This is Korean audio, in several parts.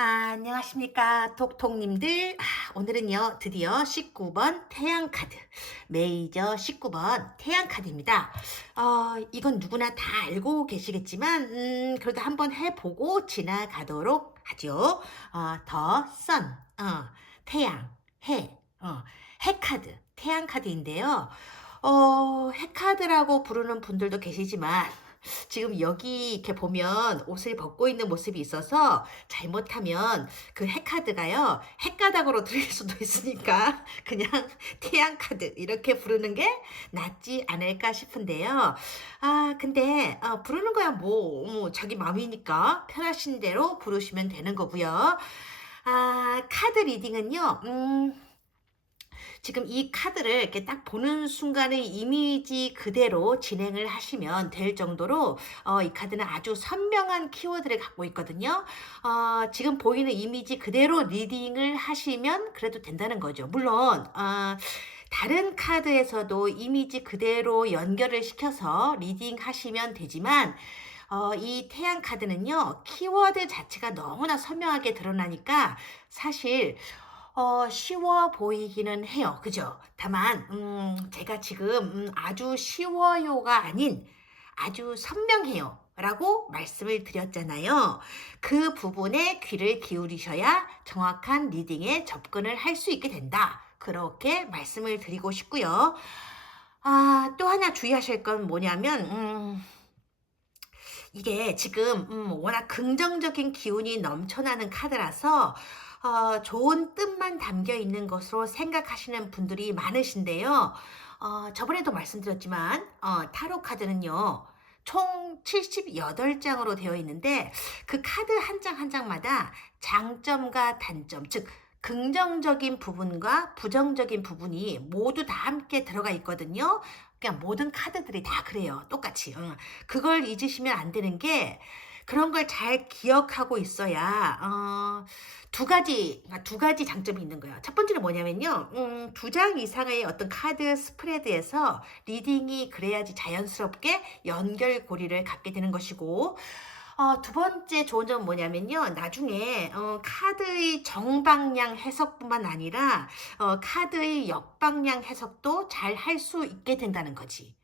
안녕하십니까, 톡톡님들. 오늘은요, 드디어 19번 태양카드, 메이저 19번 태양카드입니다. 이건 누구나 다 알고 계시겠지만, 그래도 한번 해보고 지나가도록 하죠. 더, 선, 태양, 해, 해카드, 태양카드인데요. 해카드라고 부르는 분들도 계시지만, 지금 여기 이렇게 보면 옷을 벗고 있는 모습이 있어서 잘못하면 그 핵카드가요, 핵가닥으로 들릴 수도 있으니까 그냥 태양카드 이렇게 부르는 게 낫지 않을까 싶은데요. 근데 부르는 거야 뭐 자기 마음이니까 편하신 대로 부르시면 되는 거고요. 카드 리딩은요. 지금 이 카드를 이렇게 딱 보는 순간의 이미지 그대로 진행을 하시면 될 정도로 이 카드는 아주 선명한 키워드를 갖고 있거든요. 지금 보이는 이미지 그대로 리딩을 하시면 그래도 된다는 거죠. 물론 다른 카드에서도 이미지 그대로 연결을 시켜서 리딩 하시면 되지만 이 태양 카드는요, 키워드 자체가 너무나 선명하게 드러나니까 사실 쉬워 보이기는 해요. 그죠? 다만, 제가 지금 아주 쉬워요가 아닌 아주 선명해요. 라고 말씀을 드렸잖아요. 그 부분에 귀를 기울이셔야 정확한 리딩에 접근을 할 수 있게 된다. 그렇게 말씀을 드리고 싶고요. 또 하나 주의하실 건 뭐냐면, 이게 지금 워낙 긍정적인 기운이 넘쳐나는 카드라서 좋은 뜻만 담겨 있는 것으로 생각하시는 분들이 많으신데요. 저번에도 말씀드렸지만 타로 카드는요. 총 78장으로 되어 있는데 그 카드 한 장 한 장마다 장점과 단점, 즉 긍정적인 부분과 부정적인 부분이 모두 다 함께 들어가 있거든요. 그냥 모든 카드들이 다 그래요. 똑같이. 그걸 잊으시면 안 되는 게 그런 걸 잘 기억하고 있어야 두 가지 장점이 있는 거예요. 첫 번째는 뭐냐면요. 두 장 이상의 어떤 카드 스프레드에서 리딩이 그래야지 자연스럽게 연결고리를 갖게 되는 것이고 두 번째 좋은 점은 뭐냐면요. 나중에 카드의 정방향 해석뿐만 아니라 카드의 역방향 해석도 잘 할 수 있게 된다는 거지.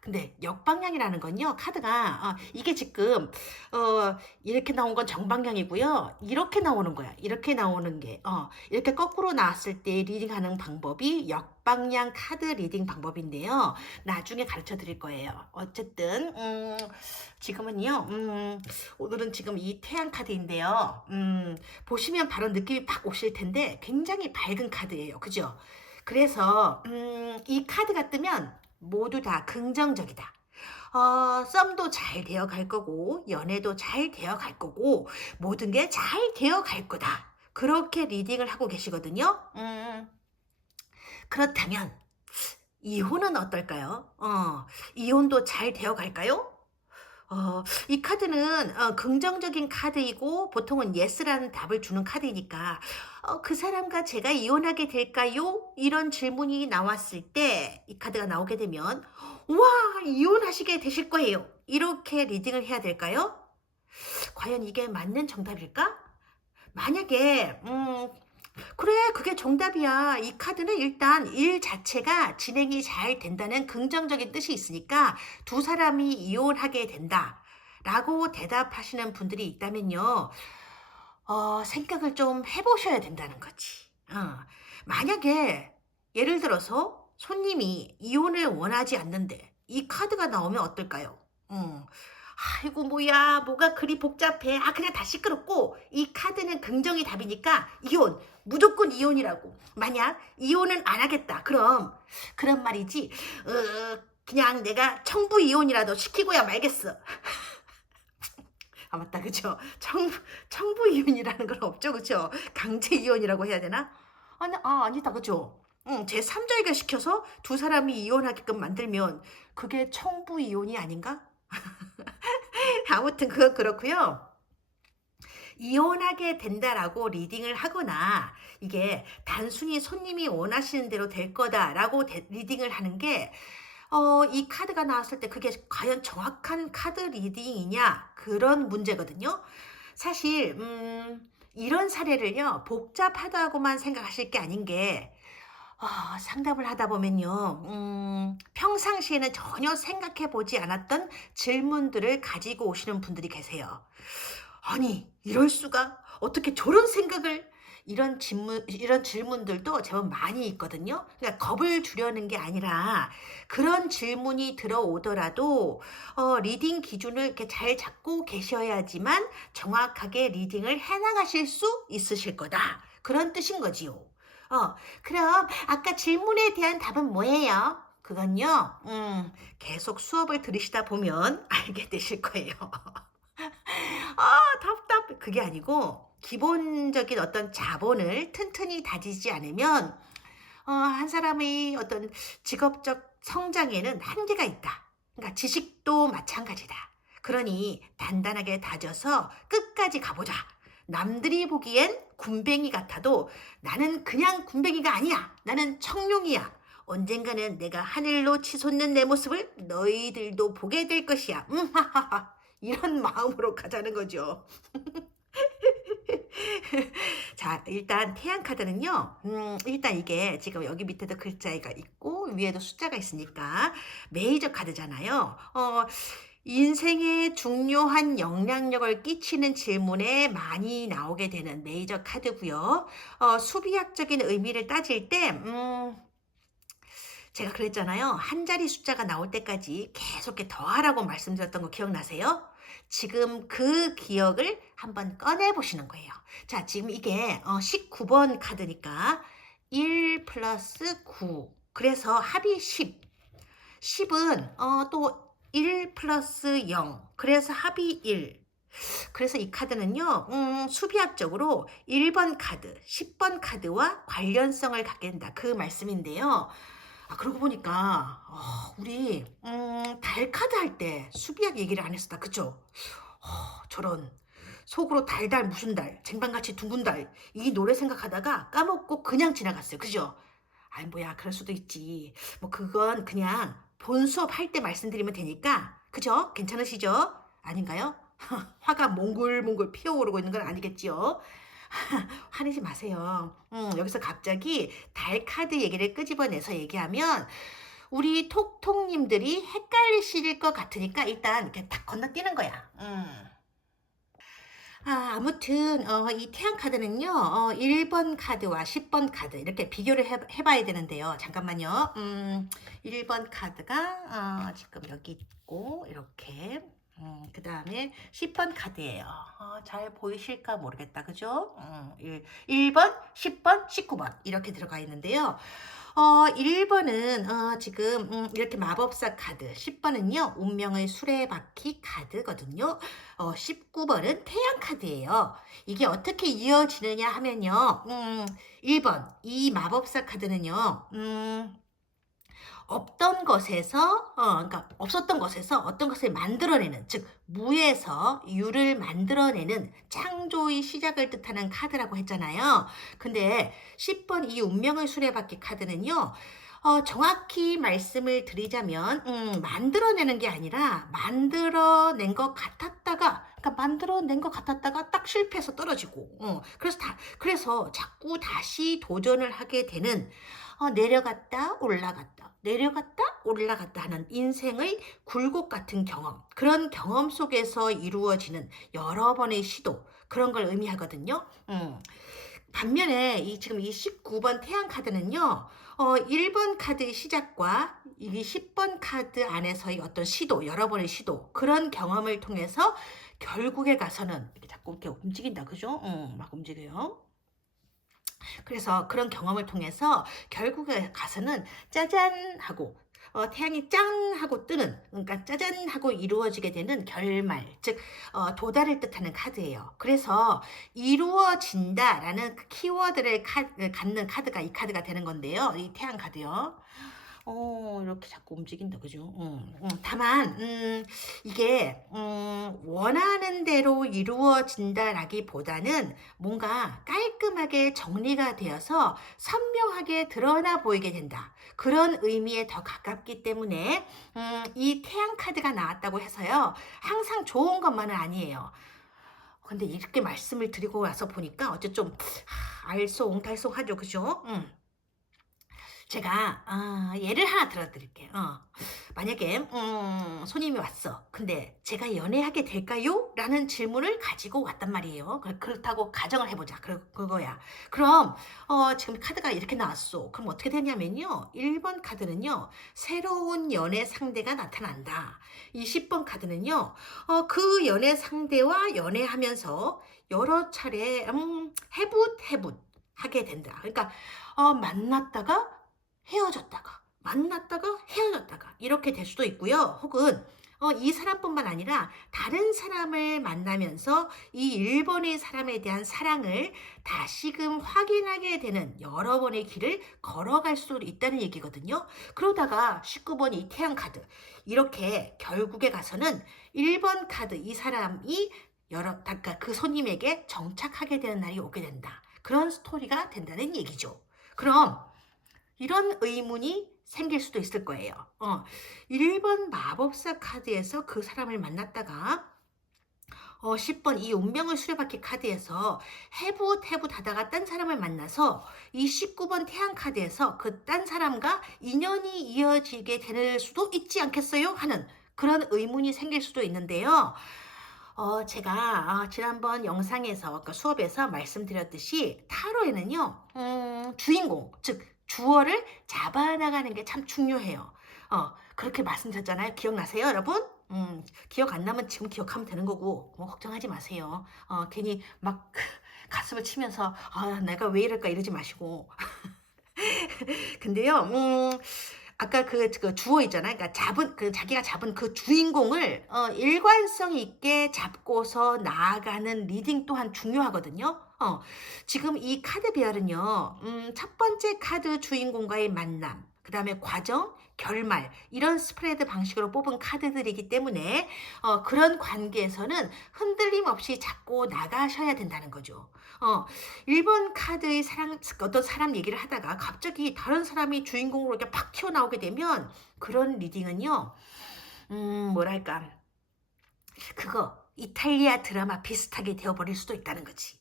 근데 역방향이라는 건요. 카드가 이게 지금 이렇게 나온 건 정방향이고요. 이렇게 나오는 거야. 이렇게 나오는 게 이렇게 거꾸로 나왔을 때 리딩하는 방법이 역방향 카드 리딩 방법인데요. 나중에 가르쳐 드릴 거예요. 어쨌든 지금은요. 오늘은 지금 이 태양 카드인데요. 보시면 바로 느낌이 팍 오실 텐데 굉장히 밝은 카드예요. 그죠? 그래서 이 카드가 뜨면 모두 다 긍정적이다. 썸도 잘 되어 갈 거고, 연애도 잘 되어 갈 거고, 모든 게 잘 되어 갈 거다. 그렇게 리딩을 하고 계시거든요. 그렇다면, 이혼은 어떨까요? 이혼도 잘 되어 갈까요? 이 카드는 긍정적인 카드이고 보통은 yes라는 답을 주는 카드이니까 그 사람과 제가 이혼하게 될까요? 이런 질문이 나왔을 때 이 카드가 나오게 되면 와, 이혼하시게 되실 거예요. 이렇게 리딩을 해야 될까요? 과연 이게 맞는 정답일까? 만약에 그래, 그게 정답이야. 이 카드는 일단 일 자체가 진행이 잘 된다는 긍정적인 뜻이 있으니까 두 사람이 이혼하게 된다. 라고 대답하시는 분들이 있다면요. 생각을 좀 해보셔야 된다는 거지. 만약에 예를 들어서 손님이 이혼을 원하지 않는데 이 카드가 나오면 어떨까요? 아이고 뭐야 뭐가 그리 복잡해. 그냥 다 시끄럽고 이 카드는 긍정이 답이니까 이혼 무조건 이혼이라고. 만약 이혼은 안 하겠다 그런 말이지. 그냥 내가 청부 이혼이라도 시키고야 말겠어. 맞다 그죠. 청부 이혼이라는 건 없죠 그죠. 강제 이혼이라고 해야 되나? 아니다 그죠. 제3자에게 시켜서 두 사람이 이혼하게끔 만들면 그게 청부 이혼이 아닌가? 아무튼 그건 그렇고요. 이혼하게 된다라고 리딩을 하거나 이게 단순히 손님이 원하시는 대로 될 거다라고 리딩을 하는 게 이 카드가 나왔을 때 그게 과연 정확한 카드 리딩이냐 그런 문제거든요. 사실 이런 사례를요, 복잡하다고만 생각하실 게 아닌 게, 상담을 하다 보면요, 평상시에는 전혀 생각해 보지 않았던 질문들을 가지고 오시는 분들이 계세요. 아니, 이럴 수가? 어떻게 저런 생각을? 이런 질문들도 제법 많이 있거든요. 그러니까 겁을 주려는 게 아니라 그런 질문이 들어오더라도 리딩 기준을 이렇게 잘 잡고 계셔야지만 정확하게 리딩을 해나가실 수 있으실 거다. 그런 뜻인 거지요. 그럼 아까 질문에 대한 답은 뭐예요? 그건요, 계속 수업을 들으시다 보면 알게 되실 거예요. 답답해. 그게 아니고 기본적인 어떤 자본을 튼튼히 다지지 않으면 한 사람의 어떤 직업적 성장에는 한계가 있다. 그러니까 지식도 마찬가지다. 그러니 단단하게 다져서 끝까지 가보자. 남들이 보기엔 군뱅이 같아도 나는 그냥 군뱅이가 아니야. 나는 청룡이야. 언젠가는 내가 하늘로 치솟는 내 모습을 너희들도 보게 될 것이야. 하하하. 이런 마음으로 가자는 거죠. 자, 일단 태양 카드는요. 일단 이게 지금 여기 밑에도 글자가 있고 위에도 숫자가 있으니까 메이저 카드잖아요. 인생에 중요한 영향력을 끼치는 질문에 많이 나오게 되는 메이저 카드고요. 수비학적인 의미를 따질 때 제가 그랬잖아요. 한 자리 숫자가 나올 때까지 계속 이렇게 더하라고 말씀드렸던 거 기억나세요? 지금 그 기억을 한번 꺼내 보시는 거예요. 자, 지금 이게 19번 카드니까 1 플러스 9. 그래서 합이 10. 10은 또 1 플러스 0. 그래서 합이 1. 그래서 이 카드는요, 수비학적으로 1번 카드, 10번 카드와 관련성을 갖게 된다. 그 말씀인데요. 그러고 보니까 우리 달 카드 할 때 수비학 얘기를 안 했었다. 그쵸? 저런 속으로 달달 무슨 달 쟁반같이 둥근 달 이 노래 생각하다가 까먹고 그냥 지나갔어요. 그죠? 아이 뭐야 그럴 수도 있지. 뭐 그건 그냥 본 수업 할 때 말씀드리면 되니까 그죠? 괜찮으시죠? 아닌가요? 화가 몽글몽글 피어오르고 있는 건 아니겠지요? 화내지 마세요. 여기서 갑자기 달 카드 얘기를 끄집어내서 얘기하면 우리 톡톡님들이 헷갈리실 것 같으니까 일단 이렇게 딱 건너뛰는 거야. 아무튼 이 태양 카드는요. 1번 카드와 10번 카드 이렇게 비교를 해봐야 되는데요. 잠깐만요. 1번 카드가 지금 여기 있고 이렇게 그 다음에 10번 카드예요. 잘 보이실까 모르겠다. 그죠? 1번, 10번, 19번 이렇게 들어가 있는데요. 1번은 지금 이렇게 마법사 카드, 10번은요 운명의 수레바퀴 카드거든요. 19번은 태양 카드예요. 이게 어떻게 이어지느냐 하면요. 1번 이 마법사 카드는요. 없던 것에서 그러니까 없었던 것에서 어떤 것을 만들어내는 즉 무에서 유를 만들어내는 창조의 시작을 뜻하는 카드라고 했잖아요. 근데 10번 이 운명의 수레바퀴 카드는요. 정확히 말씀을 드리자면 만들어내는 게 아니라 만들어낸 것 같았다가 그러니까 만들어낸 것 같았다가 딱 실패해서 떨어지고 그래서 자꾸 다시 도전을 하게 되는 내려갔다 올라갔다 내려갔다 올라갔다 하는 인생의 굴곡 같은 경험 그런 경험 속에서 이루어지는 여러 번의 시도 그런 걸 의미하거든요. 반면에 지금 이 19번 태양 카드는요. 1번 카드의 시작과 이 10번 카드 안에서의 어떤 시도 여러 번의 시도 그런 경험을 통해서 결국에 가서는 이렇게 자꾸 이렇게 움직인다. 그죠? 막 움직여요. 그래서 그런 경험을 통해서 결국에 가서는 짜잔 하고 태양이 짠 하고 뜨는 그러니까 짜잔 하고 이루어지게 되는 결말 즉 도달을 뜻하는 카드예요. 그래서 이루어진다라는 그 키워드를 갖는 카드가 이 카드가 되는 건데요. 이 태양 카드요. 이렇게 자꾸 움직인다, 그죠? 다만, 이게, 원하는 대로 이루어진다라기보다는 뭔가 깔끔하게 정리가 되어서 선명하게 드러나 보이게 된다. 그런 의미에 더 가깝기 때문에, 이 태양 카드가 나왔다고 해서요, 항상 좋은 것만은 아니에요. 근데 이렇게 말씀을 드리고 와서 보니까 어째 좀 알쏭달쏭하죠. 그죠? 제가 예를 하나 들어 드릴게요. 만약에 손님이 왔어. 근데 "제가 연애하게 될까요?" 라는 질문을 가지고 왔단 말이에요. 그렇다고 가정을 해 보자. 그거야. 그럼 지금 카드가 이렇게 나왔어. 그럼 어떻게 되냐면요. 1번 카드는요. "새로운 연애 상대가 나타난다." 이 10번 카드는요. 그 연애 상대와 연애하면서 여러 차례 해붓해붓 하게 된다. 그러니까 만났다가 헤어졌다가 만났다가 헤어졌다가 이렇게 될 수도 있고요. 혹은 이 사람뿐만 아니라 다른 사람을 만나면서 이 1 번의 사람에 대한 사랑을 다시금 확인하게 되는 여러 번의 길을 걸어갈 수도 있다는 얘기거든요. 그러다가 19번 이 태양 카드 이렇게 결국에 가서는 1번 카드 이 사람이 그러니까 그 손님에게 정착하게 되는 날이 오게 된다. 그런 스토리가 된다는 얘기죠. 그럼 이런 의문이 생길 수도 있을 거예요. 1번 마법사 카드에서 그 사람을 만났다가 10번 이 운명의 수레바퀴 카드에서 해붓해붓 하다가 딴 사람을 만나서 이 19번 태양 카드에서 그 딴 사람과 인연이 이어지게 될 수도 있지 않겠어요? 하는 그런 의문이 생길 수도 있는데요. 제가 지난번 영상에서 그러니까 수업에서 말씀드렸듯이 타로에는요. 주인공 즉 주어를 잡아나가는 게 참 중요해요. 그렇게 말씀드렸잖아요. 기억나세요, 여러분? 기억 안 나면 지금 기억하면 되는 거고 뭐 걱정하지 마세요. 괜히 막 가슴을 치면서 내가 왜 이럴까 이러지 마시고. 근데요, 아까 그 주어 있잖아요. 그러니까 자기가 잡은 그 주인공을 일관성 있게 잡고서 나아가는 리딩 또한 중요하거든요. 지금 이 카드 배열은요. 첫 번째 카드 주인공과의 만남, 그다음에 과정, 결말 이런 스프레드 방식으로 뽑은 카드들이기 때문에 그런 관계에서는 흔들림 없이 잡고 나가셔야 된다는 거죠. 1번 카드의 어떤 사람 얘기를 하다가 갑자기 다른 사람이 주인공으로 이렇게 팍 튀어나오게 되면 그런 리딩은요. 뭐랄까 그거 이탈리아 드라마 비슷하게 되어버릴 수도 있다는 거지.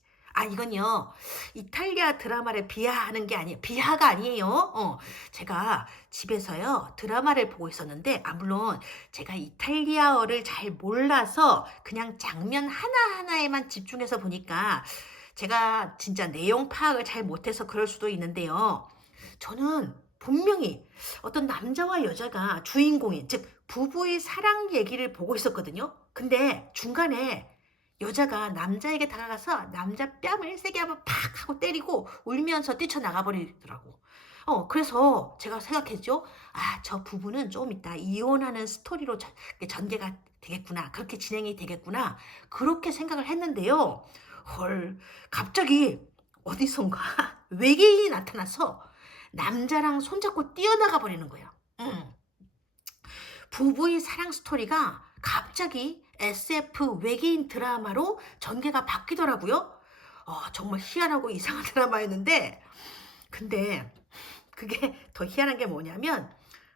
이건요. 이탈리아 드라마를 비하하는 게 아니에요. 비하가 아니에요. 제가 집에서요. 드라마를 보고 있었는데 물론 제가 이탈리아어를 잘 몰라서 그냥 장면 하나하나에만 집중해서 보니까 제가 진짜 내용 파악을 잘 못해서 그럴 수도 있는데요. 저는 분명히 어떤 남자와 여자가 주인공인 즉 부부의 사랑 얘기를 보고 있었거든요. 근데 중간에 여자가 남자에게 다가가서 남자 뺨을 세게 한번 팍 하고 때리고 울면서 뛰쳐나가 버리더라고. 그래서 제가 생각했죠. 저 부부는 좀 이따 이혼하는 스토리로 전개가 되겠구나. 그렇게 진행이 되겠구나. 그렇게 생각을 했는데요. 헐, 갑자기 어디선가 외계인이 나타나서 남자랑 손잡고 뛰어나가 버리는 거예요. 부부의 사랑 스토리가 갑자기 SF 외계인 드라마로 전개가 바뀌더라고요. 정말 희한하고 이상한 드라마였는데, 근데 그게 더 희한한 게 뭐냐면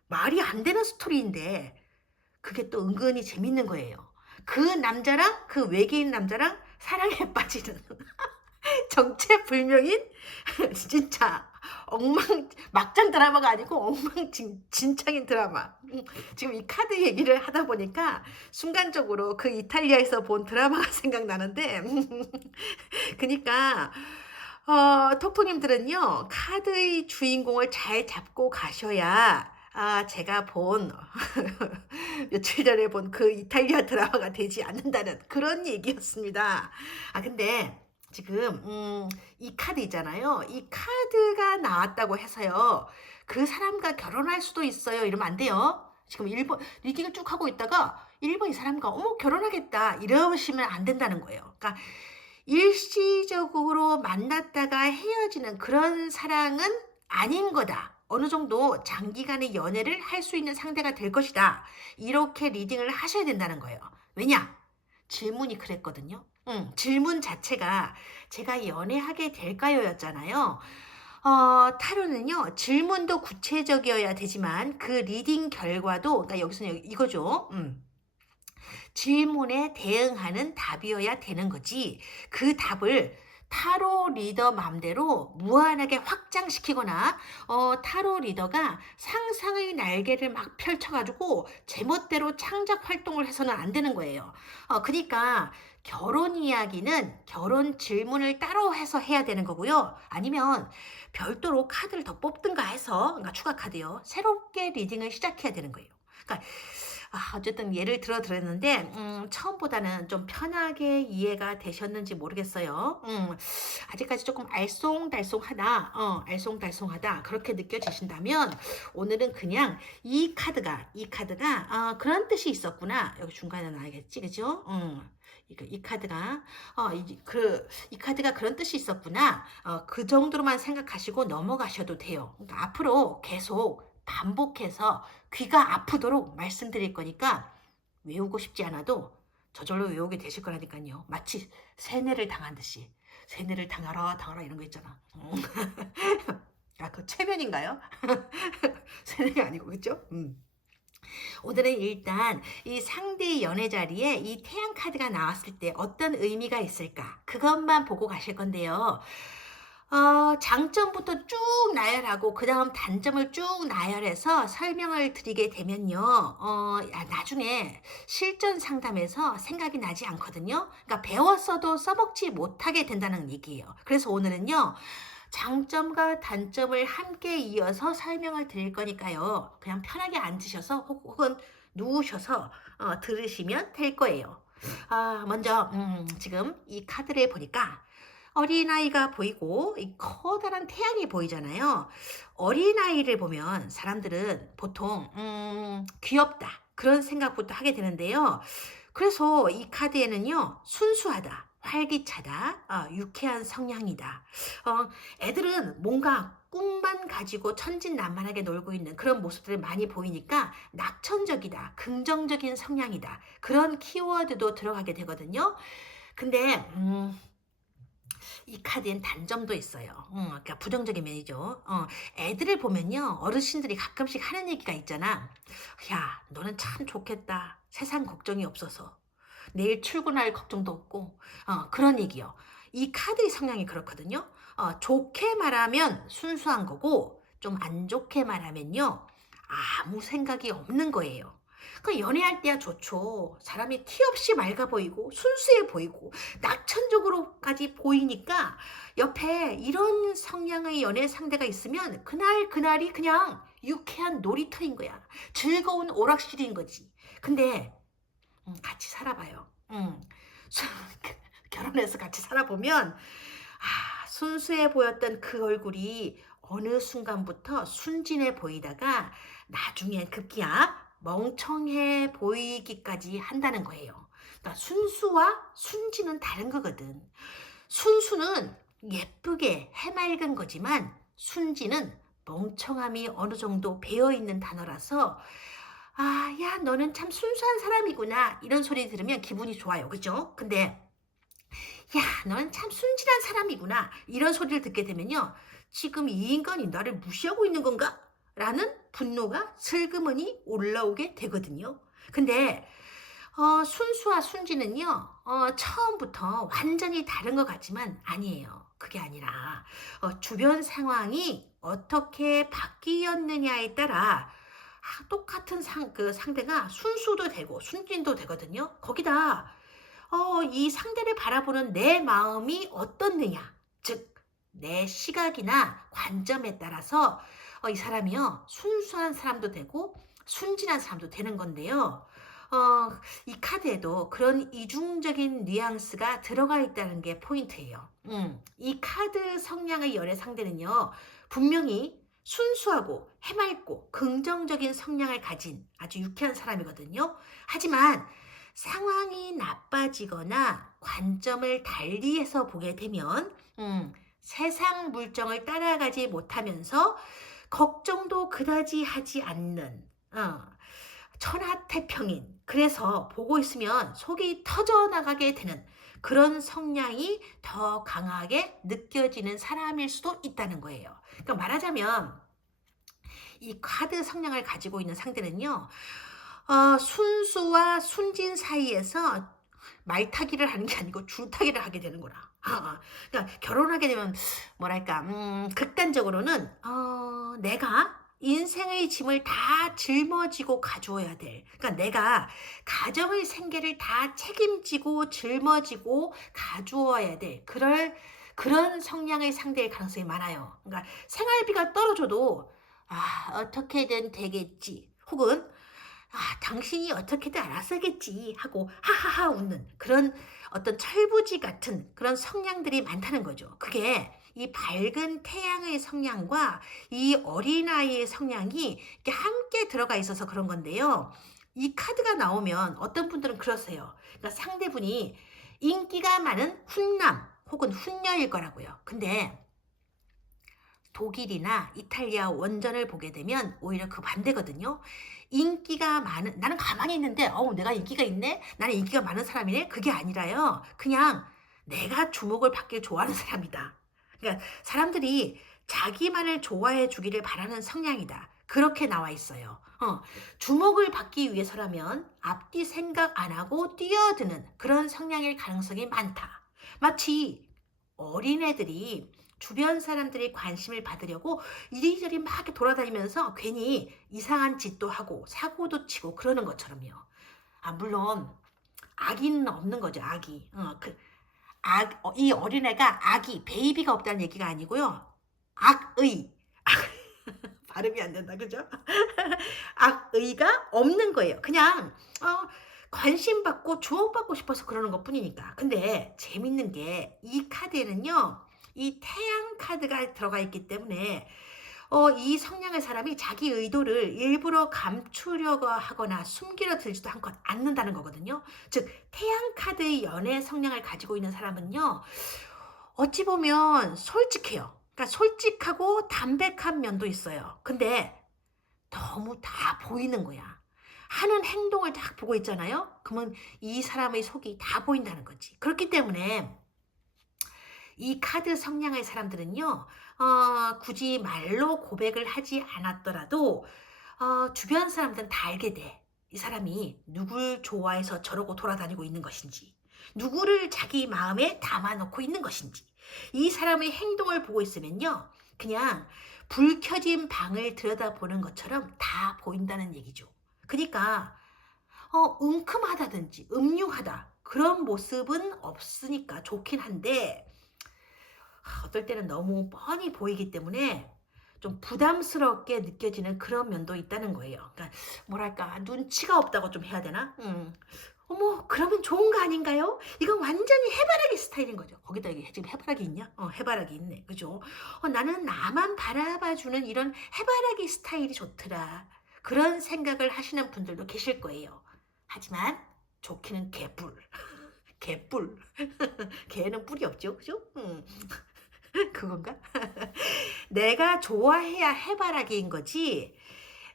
말이 안 되는 스토리인데 그게 또 은근히 재밌는 거예요. 그 남자랑 그 외계인 남자랑 사랑에 빠지는 정체불명인 진짜 막장 드라마가 아니고 엉망진창인 드라마. 지금 이 카드 얘기를 하다 보니까 순간적으로 그 이탈리아에서 본 드라마가 생각나는데 그니까 톡톡님들은요 카드의 주인공을 잘 잡고 가셔야 제가 본 며칠 전에 본 그 이탈리아 드라마가 되지 않는다는 그런 얘기였습니다. 근데 지금 이 카드 있잖아요. 이 카드가 나왔다고 해서요. 그 사람과 결혼할 수도 있어요. 이러면 안 돼요. 지금 1번 리딩을 쭉 하고 있다가 1번 이 사람과 어머 결혼하겠다 이러시면 안 된다는 거예요. 그러니까 일시적으로 만났다가 헤어지는 그런 사랑은 아닌 거다. 어느 정도 장기간의 연애를 할 수 있는 상대가 될 것이다. 이렇게 리딩을 하셔야 된다는 거예요. 왜냐? 질문이 그랬거든요. 질문 자체가 제가 연애하게 될까요? 였잖아요. 타로는요, 질문도 구체적이어야 되지만 그 리딩 결과도, 그러니까 여기서는 이거죠. 질문에 대응하는 답이어야 되는 거지. 그 답을 타로 리더 맘대로 무한하게 확장시키거나 타로 리더가 상상의 날개를 막 펼쳐가지고 제멋대로 창작 활동을 해서는 안 되는 거예요. 그러니까 결혼 이야기는 결혼 질문을 따로 해서 해야 되는 거고요. 아니면 별도로 카드를 더 뽑든가 해서, 그러니까 추가 카드요. 새롭게 리딩을 시작해야 되는 거예요. 그러니까 어쨌든 예를 들어 드렸는데 처음보다는 좀 편하게 이해가 되셨는지 모르겠어요. 아직까지 조금 알쏭달쏭하다, 알쏭달쏭하다 그렇게 느껴지신다면 오늘은 그냥 이 카드가 그런 뜻이 있었구나. 여기 중간에 나야겠지, 그죠? 이 카드가 이 카드가 그런 뜻이 있었구나. 그 정도로만 생각하시고 넘어가셔도 돼요. 그러니까 앞으로 계속 반복해서 귀가 아프도록 말씀드릴 거니까 외우고 싶지 않아도 저절로 외우게 되실 거라니까요. 마치 세뇌를 당한 듯이. 세뇌를 당하라 이런 거 있잖아. 그 최면인가요? 세뇌가 아니고, 그죠? 오늘은 일단 이 상대 연애 자리에 이 태양 카드가 나왔을 때 어떤 의미가 있을까? 그것만 보고 가실 건데요. 장점부터 쭉 나열하고 그 다음 단점을 쭉 나열해서 설명을 드리게 되면요. 나중에 실전 상담에서 생각이 나지 않거든요. 그러니까 배웠어도 써먹지 못하게 된다는 얘기예요. 그래서 오늘은요. 장점과 단점을 함께 이어서 설명을 드릴 거니까요. 그냥 편하게 앉으셔서 혹은 누우셔서 들으시면 될 거예요. 먼저 지금 이 카드를 보니까 어린아이가 보이고 이 커다란 태양이 보이잖아요. 어린아이를 보면 사람들은 보통 귀엽다 그런 생각부터 하게 되는데요. 그래서 이 카드에는요. 순수하다, 활기차다, 유쾌한 성향이다. 애들은 뭔가 꿈만 가지고 천진난만하게 놀고 있는 그런 모습들을 많이 보이니까 낙천적이다, 긍정적인 성향이다. 그런 키워드도 들어가게 되거든요. 근데 이 카드엔 단점도 있어요. 그러니까 부정적인 면이죠. 애들을 보면요. 어르신들이 가끔씩 하는 얘기가 있잖아. 야, 너는 참 좋겠다. 세상 걱정이 없어서. 내일 출근할 걱정도 없고. 그런 얘기요. 이 카드의 성향이 그렇거든요. 좋게 말하면 순수한 거고 좀 안 좋게 말하면요. 아무 생각이 없는 거예요. 그 연애할 때야 좋죠. 사람이 티 없이 맑아 보이고 순수해 보이고 낙천적으로까지 보이니까 옆에 이런 성향의 연애 상대가 있으면 그날이 그냥 유쾌한 놀이터인 거야. 즐거운 오락실인 거지. 근데 같이 살아봐요. 결혼해서 같이 살아보면 순수해 보였던 그 얼굴이 어느 순간부터 순진해 보이다가 나중에 급기야 멍청해 보이기까지 한다는 거예요. 그러니까 순수와 순진은 다른 거거든. 순수는 예쁘게 해맑은 거지만 순진은 멍청함이 어느 정도 배어있는 단어라서 야, 너는 참 순수한 사람이구나 이런 소리 들으면 기분이 좋아요. 그죠? 근데 야, 넌 참 순진한 사람이구나 이런 소리를 듣게 되면요. 지금 이 인간이 나를 무시하고 있는 건가? 라는 분노가 슬그머니 올라오게 되거든요. 근데 순수와 순진은요. 처음부터 완전히 다른 것 같지만 아니에요. 그게 아니라 주변 상황이 어떻게 바뀌었느냐에 따라 똑같은 상대가 순수도 되고 순진도 되거든요. 거기다 이 상대를 바라보는 내 마음이 어떻느냐, 즉 내 시각이나 관점에 따라서 이 사람이요 순수한 사람도 되고 순진한 사람도 되는 건데요. 이 카드에도 그런 이중적인 뉘앙스가 들어가 있다는 게 포인트예요. 이 카드 성향의 연애 상대는요 분명히 순수하고 해맑고 긍정적인 성향을 가진 아주 유쾌한 사람이거든요. 하지만 상황이 나빠지거나 관점을 달리해서 보게 되면 세상 물정을 따라가지 못하면서 걱정도 그다지 하지 않는 천하태평인, 그래서 보고 있으면 속이 터져나가게 되는 그런 성향이 더 강하게 느껴지는 사람일 수도 있다는 거예요. 그러니까 말하자면 이 카드 성향을 가지고 있는 상대는요. 순수와 순진 사이에서 말타기를 하는 게 아니고 줄타기를 하게 되는구나. 그러니까 결혼하게 되면 뭐랄까 극단적으로는 내가 인생의 짐을 다 짊어지고 가주어야 돼. 그러니까 내가 가정의 생계를 다 책임지고 짊어지고 가주어야 돼. 그런 성향의 상대일 가능성이 많아요. 그러니까 생활비가 떨어져도 어떻게든 되겠지. 혹은 당신이 어떻게든 알아서겠지 하고 하하하 웃는 그런 어떤 철부지 같은 그런 성향들이 많다는 거죠. 그게 이 밝은 태양의 성향과 이 어린아이의 성향이 이렇게 함께 들어가 있어서 그런 건데요. 이 카드가 나오면 어떤 분들은 그러세요. 그러니까 상대분이 인기가 많은 훈남 혹은 훈녀일 거라고요. 근데 독일이나 이탈리아 원전을 보게 되면 오히려 그 반대거든요. 인기가 많은, 나는 가만히 있는데, 내가 인기가 있네? 나는 인기가 많은 사람이네? 그게 아니라요. 그냥 내가 주목을 받길 좋아하는 사람이다. 그러니까 사람들이 자기만을 좋아해 주기를 바라는 성향이다. 그렇게 나와 있어요. 주목을 받기 위해서라면 앞뒤 생각 안 하고 뛰어드는 그런 성향일 가능성이 많다. 마치 어린애들이 주변 사람들이 관심을 받으려고 이리저리 막 이렇게 돌아다니면서 괜히 이상한 짓도 하고 사고도 치고 그러는 것처럼요. 물론 악의는 없는 거죠. 악의. 이 어린애가 악의, 베이비가 없다는 얘기가 아니고요. 악의. 발음이 안 된다, 그죠? 악의가 없는 거예요. 그냥 관심 받고 주목받고 싶어서 그러는 것뿐이니까. 근데 재밌는 게 이 카드에는요. 이 태양 카드가 들어가 있기 때문에 이 성향의 사람이 자기 의도를 일부러 감추려고 하거나 숨기려 들지도 않는다는 거거든요. 즉 태양 카드의 연애 성향을 가지고 있는 사람은요. 어찌 보면 솔직해요. 그러니까 솔직하고 담백한 면도 있어요. 근데 너무 다 보이는 거야. 하는 행동을 딱 보고 있잖아요. 그러면 이 사람의 속이 다 보인다는 거지. 그렇기 때문에 이 카드 성향의 사람들은요. 굳이 말로 고백을 하지 않았더라도 주변 사람들은 다 알게 돼. 이 사람이 누굴 좋아해서 저러고 돌아다니고 있는 것인지, 누구를 자기 마음에 담아놓고 있는 것인지. 이 사람의 행동을 보고 있으면요. 그냥 불 켜진 방을 들여다보는 것처럼 다 보인다는 얘기죠. 그러니까 은큼하다든지 음흉하다 그런 모습은 없으니까 좋긴 한데 어떨 때는 너무 뻔히 보이기 때문에 좀 부담스럽게 느껴지는 그런 면도 있다는 거예요. 그러니까 뭐랄까 눈치가 없다고 좀 해야 되나? 어머 그러면 좋은 거 아닌가요? 이건 완전히 해바라기 스타일인 거죠. 거기다 이게 지금 해바라기 있냐? 해바라기 있네. 그죠? 나는 나만 바라봐주는 이런 해바라기 스타일이 좋더라. 그런 생각을 하시는 분들도 계실 거예요. 하지만 좋기는 개뿔. 개뿔. 개는 뿔이 없죠. 그죠? 그건가? 내가 좋아해야 해바라기인 거지.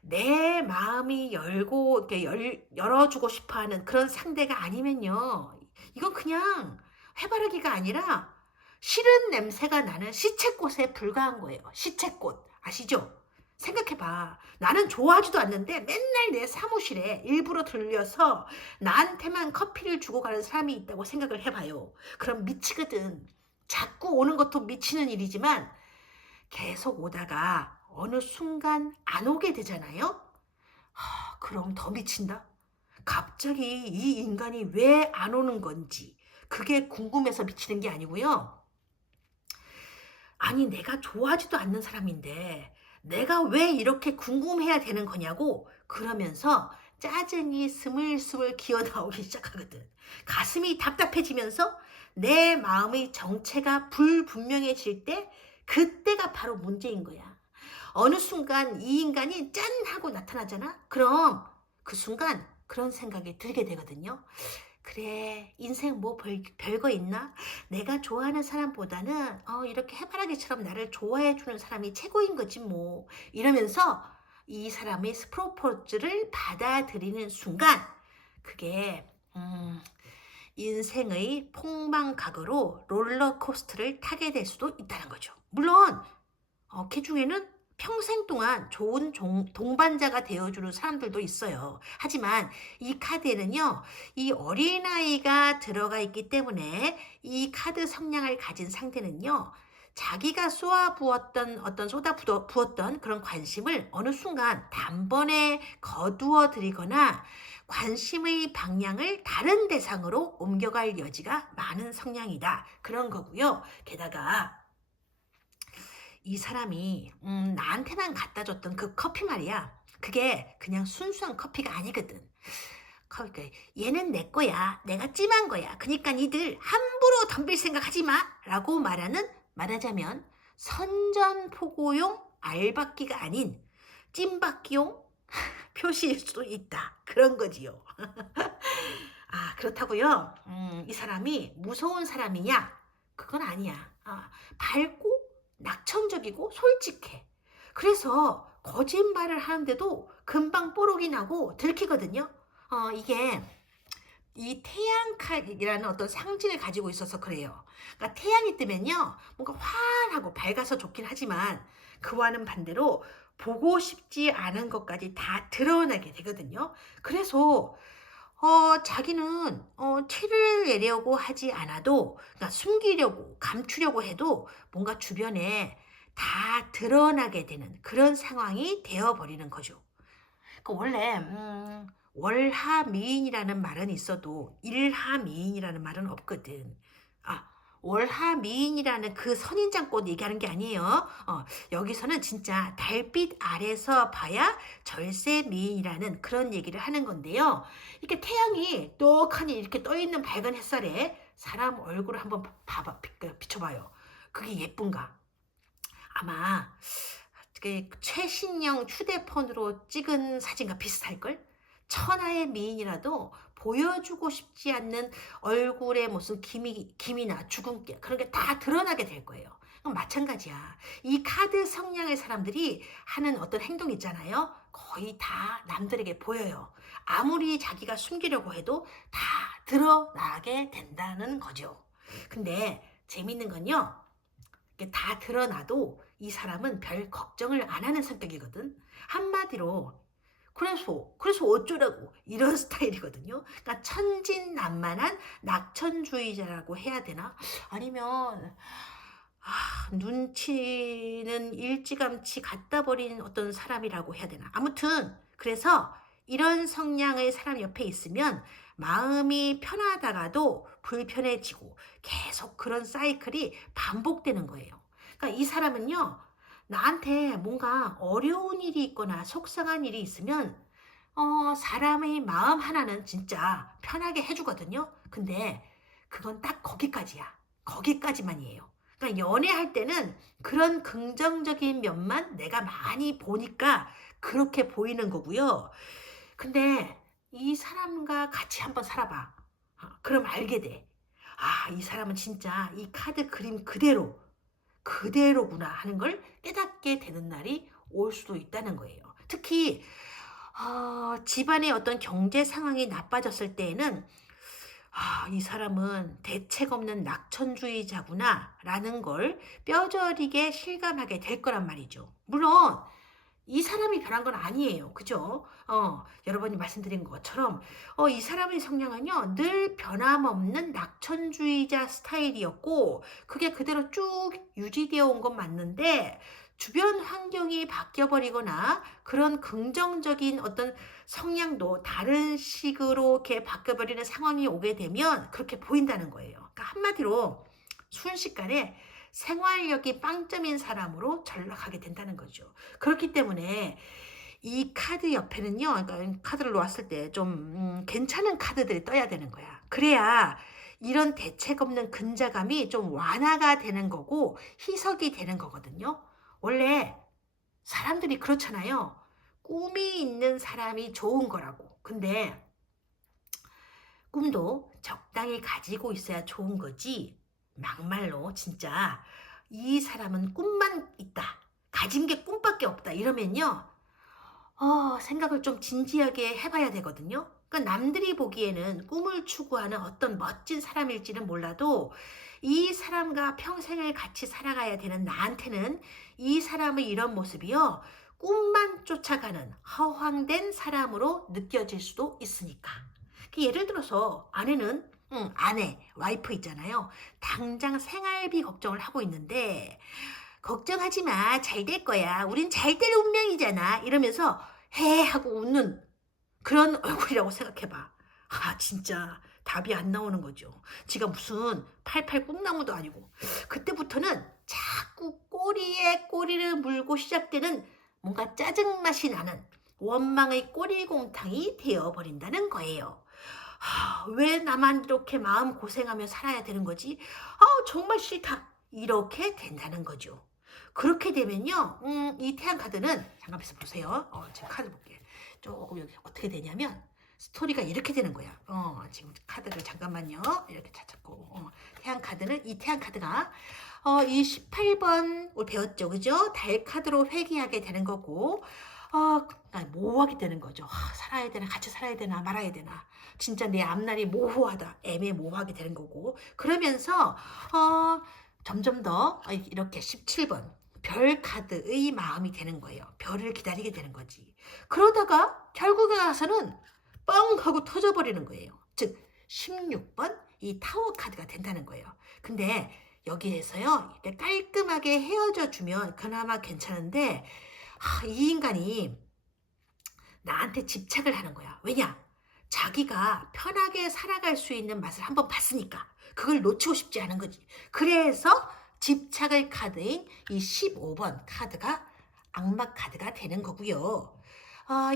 내 마음이 열고 이렇게 열어주고 싶어하는 그런 상대가 아니면요. 이건 그냥 해바라기가 아니라 싫은 냄새가 나는 시체꽃에 불과한 거예요. 시체꽃 아시죠? 생각해봐. 나는 좋아하지도 않는데 맨날 내 사무실에 일부러 들려서 나한테만 커피를 주고 가는 사람이 있다고 생각을 해봐요. 그럼 미치거든. 자꾸 오는 것도 미치는 일이지만 계속 오다가 어느 순간 안 오게 되잖아요. 그럼 더 미친다. 갑자기 이 인간이 왜 안 오는 건지 그게 궁금해서 미치는 게 아니고요. 아니 내가 좋아하지도 않는 사람인데 내가 왜 이렇게 궁금해야 되는 거냐고 그러면서 짜증이 스물스물 기어나오기 시작하거든. 가슴이 답답해지면서 내 마음의 정체가 불분명해질 때 그때가 바로 문제인 거야. 어느 순간 이 인간이 짠 하고 나타나잖아. 그럼 그 순간 그런 생각이 들게 되거든요. 그래 인생 뭐 별거 있나? 내가 좋아하는 사람보다는 이렇게 해바라기처럼 나를 좋아해 주는 사람이 최고인 거지 뭐. 이러면서 이 사람의 프로포즈를 받아들이는 순간 그게 인생의 폭망각으로 롤러코스터를 타게 될 수도 있다는 거죠. 물론 그 중에는 평생 동안 좋은 동반자가 되어주는 사람들도 있어요. 하지만 이 카드에는요, 이 어린아이가 들어가 있기 때문에 이 카드 성향을 가진 상대는요, 자기가 부었던 그런 관심을 어느 순간 단번에 거두어 들이거나 관심의 방향을 다른 대상으로 옮겨갈 여지가 많은 성향이다. 그런 거고요. 게다가 이 사람이 나한테만 갖다 줬던 그 커피 말이야. 그게 그냥 순수한 커피가 아니거든. 얘는 내 거야. 내가 찜한 거야. 그러니까 니들 함부로 덤빌 생각 하지 마. 라고 말하자면 선전포고용 알받기가 아닌 찜받기용 표시일 수도 있다. 그런 거지요. 그렇다고요. 이 사람이 무서운 사람이냐? 그건 아니야. 밝고 낙천적이고 솔직해. 그래서 거짓말을 하는데도 금방 뽀록이 나고 들키거든요. 이게 이 태양칼이라는 어떤 상징을 가지고 있어서 그래요. 그러니까 태양이 뜨면요, 뭔가 환하고 밝아서 좋긴 하지만 그와는 반대로 보고 싶지 않은 것까지 다 드러나게 되거든요. 그래서 자기는 티를 내려고 하지 않아도, 그러니까 숨기려고 감추려고 해도 뭔가 주변에 다 드러나게 되는 그런 상황이 되어버리는 거죠. 원래 월하미인이라는 말은 있어도 일하미인이라는 말은 없거든. 월하미인이라는 그 선인장꽃 얘기하는 게 아니에요. 여기서는 진짜 달빛 아래서 봐야 절세미인이라는 그런 얘기를 하는 건데요. 이렇게 태양이 떡하니 이렇게 떠있는 밝은 햇살에 사람 얼굴을 한번 비춰봐요. 그게 예쁜가? 아마 최신형 휴대폰으로 찍은 사진과 비슷할걸? 천하의 미인이라도 보여주고 싶지 않는 얼굴에 무슨 기미나 주근깨 그런 게 다 드러나게 될 거예요. 그럼 마찬가지야. 이 카드 성향의 사람들이 하는 어떤 행동 있잖아요. 거의 다 남들에게 보여요. 아무리 자기가 숨기려고 해도 다 드러나게 된다는 거죠. 근데 재밌는 건요. 이게 다 드러나도 이 사람은 별 걱정을 안 하는 성격이거든. 한마디로 그래서 어쩌라고 이런 스타일이거든요. 그러니까 천진난만한 낙천주의자라고 해야 되나? 아니면 눈치는 일찌감치 갖다 버리는 어떤 사람이라고 해야 되나? 아무튼 그래서 이런 성향의 사람 옆에 있으면 마음이 편하다가도 불편해지고 계속 그런 사이클이 반복되는 거예요. 그러니까 이 사람은요, 나한테 뭔가 어려운 일이 있거나 속상한 일이 있으면 사람의 마음 하나는 진짜 편하게 해주거든요. 근데 그건 딱 거기까지야. 거기까지만이에요. 그러니까 연애할 때는 그런 긍정적인 면만 내가 많이 보니까 그렇게 보이는 거고요. 근데 이 사람과 같이 한번 살아봐. 그럼 알게 돼. 이 사람은 진짜 이 카드 그림 그대로구나 하는 걸 깨닫게 되는 날이 올 수도 있다는 거예요. 특히 집안의 어떤 경제 상황이 나빠졌을 때에는 이 사람은 대책 없는 낙천주의자구나 라는 걸 뼈저리게 실감하게 될 거란 말이죠. 물론 이 사람이 변한 건 아니에요. 그죠? 여러 번이 말씀드린 것처럼 이 사람의 성향은요, 늘 변함없는 낙천주의자 스타일이었고 그게 그대로 쭉 유지되어 온 건 맞는데 주변 환경이 바뀌어버리거나 그런 긍정적인 어떤 성향도 다른 식으로 이렇게 바뀌어버리는 상황이 오게 되면 그렇게 보인다는 거예요. 그러니까 한마디로 순식간에 생활력이 빵점인 사람으로 전락하게 된다는 거죠. 그렇기 때문에 이 카드 옆에는요, 그러니까 카드를 놓았을 때 좀 괜찮은 카드들이 떠야 되는 거야. 그래야 이런 대책 없는 근자감이 좀 완화가 되는 거고 희석이 되는 거거든요. 원래 사람들이 그렇잖아요. 꿈이 있는 사람이 좋은 거라고. 근데 꿈도 적당히 가지고 있어야 좋은 거지. 막말로 진짜 이 사람은 꿈만 있다. 가진 게 꿈밖에 없다. 이러면요. 생각을 좀 진지하게 해봐야 되거든요. 그러니까 남들이 보기에는 꿈을 추구하는 어떤 멋진 사람일지는 몰라도 이 사람과 평생을 같이 살아가야 되는 나한테는 이 사람의 이런 모습이요. 꿈만 쫓아가는 허황된 사람으로 느껴질 수도 있으니까. 예를 들어서 아내는 아내, 와이프 있잖아요. 당장 생활비 걱정을 하고 있는데 걱정하지 마. 잘 될 거야. 우린 잘 될 운명이잖아. 이러면서 해 하고 웃는 그런 얼굴이라고 생각해봐. 아, 진짜 답이 안 나오는 거죠. 지가 무슨 88 꿈나무도 아니고. 그때부터는 자꾸 꼬리에 꼬리를 물고 시작되는 뭔가 짜증맛이 나는 원망의 꼬리곰탕이 되어버린다는 거예요. 왜 나만 이렇게 마음 고생하며 살아야 되는 거지? 정말 싫다. 이렇게 된다는 거죠. 그렇게 되면요, 이 태양카드는, 잠깐만 있어 보세요. 제가 카드 볼게요. 조금 여기 어떻게 되냐면, 스토리가 이렇게 되는 거야. 지금 카드를 잠깐만요. 이렇게 찾았고, 태양카드는, 이 태양카드가, 이 18번, 우리 배웠죠. 그죠? 달 카드로 회귀하게 되는 거고, 모호하게 되는 거죠. 살아야 되나, 같이 살아야 되나, 말아야 되나. 진짜 내 앞날이 모호하다, 애매모호하게 되는 거고. 그러면서, 점점 더, 이렇게 17번. 별 카드의 마음이 되는 거예요. 별을 기다리게 되는 거지. 그러다가 결국에 가서는 뻥 하고 터져버리는 거예요. 즉 16번 이 타워 카드가 된다는 거예요. 근데 여기에서요, 이렇게 깔끔하게 헤어져 주면 그나마 괜찮은데 이 인간이 나한테 집착을 하는 거야. 왜냐? 자기가 편하게 살아갈 수 있는 맛을 한번 봤으니까 그걸 놓치고 싶지 않은 거지. 그래서 집착의 카드인 이 15번 카드가 악마 카드가 되는 거고요.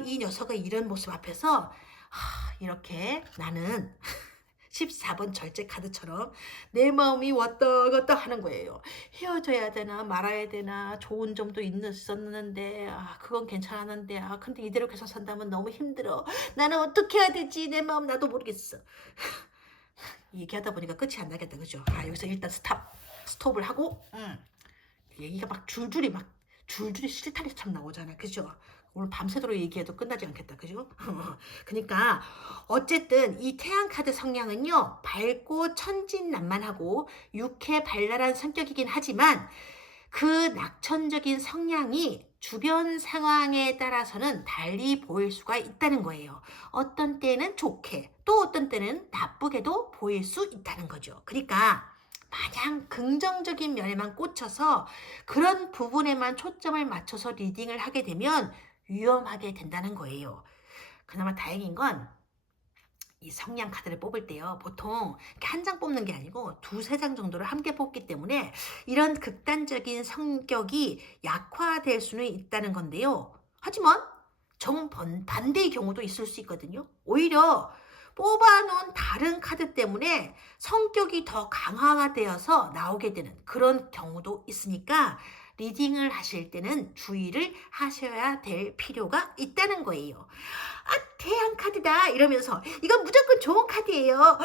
이 녀석의 이런 모습 앞에서 이렇게 나는 14번 절제 카드처럼 내 마음이 왔다 갔다 하는 거예요. 헤어져야 되나 말아야 되나, 좋은 점도 있었는데 그건 괜찮았는데 근데 이대로 계속 산다면 너무 힘들어. 나는 어떻게 해야 되지? 내 마음 나도 모르겠어. 얘기하다 보니까 끝이 안 나겠다. 그죠? 여기서 일단 스톱을 하고 얘기가 막 줄줄이 실타리 참 나오잖아. 그죠? 오늘 밤새도록 얘기해도 끝나지 않겠다. 그죠? 그러니까 어쨌든 이 태양카드 성향은요, 밝고 천진난만하고 유쾌 발랄한 성격이긴 하지만 그 낙천적인 성향이 주변 상황에 따라서는 달리 보일 수가 있다는 거예요. 어떤 때는 좋게, 또 어떤 때는 나쁘게도 보일 수 있다는 거죠. 그러니까 마냥 긍정적인 면에만 꽂혀서 그런 부분에만 초점을 맞춰서 리딩을 하게 되면 위험하게 된다는 거예요. 그나마 다행인 건 이 성냥 카드를 뽑을 때요, 보통 한 장 뽑는 게 아니고 두세 장 정도를 함께 뽑기 때문에 이런 극단적인 성격이 약화될 수는 있다는 건데요. 하지만 정반대의 경우도 있을 수 있거든요. 오히려 뽑아놓은 다른 카드 때문에 성격이 더 강화가 되어서 나오게 되는 그런 경우도 있으니까 리딩을 하실 때는 주의를 하셔야 될 필요가 있다는 거예요. 태양 카드다 이러면서 이건 무조건 좋은 카드예요.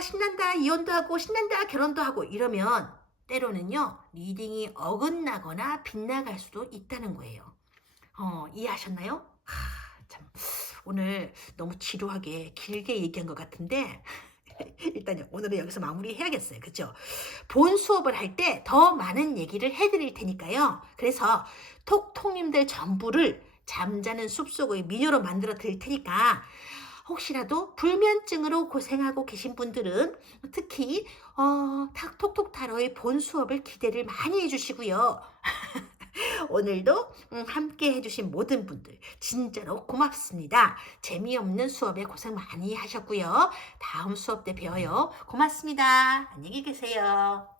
신난다, 이혼도 하고 신난다, 결혼도 하고 이러면 때로는요, 리딩이 어긋나거나 빗나갈 수도 있다는 거예요. 이해하셨나요? 참, 오늘 너무 지루하게 길게 얘기한 것 같은데 일단 오늘은 여기서 마무리해야겠어요. 그죠? 본 수업을 할 때 더 많은 얘기를 해드릴 테니까요. 그래서 톡톡님들 전부를 잠자는 숲속의 미녀로 만들어 드릴 테니까 혹시라도 불면증으로 고생하고 계신 분들은 특히 톡톡 타로의 본 수업을 기대를 많이 해주시고요. 오늘도 함께 해주신 모든 분들 진짜로 고맙습니다. 재미없는 수업에 고생 많이 하셨고요. 다음 수업 때 봬요. 고맙습니다. 안녕히 계세요.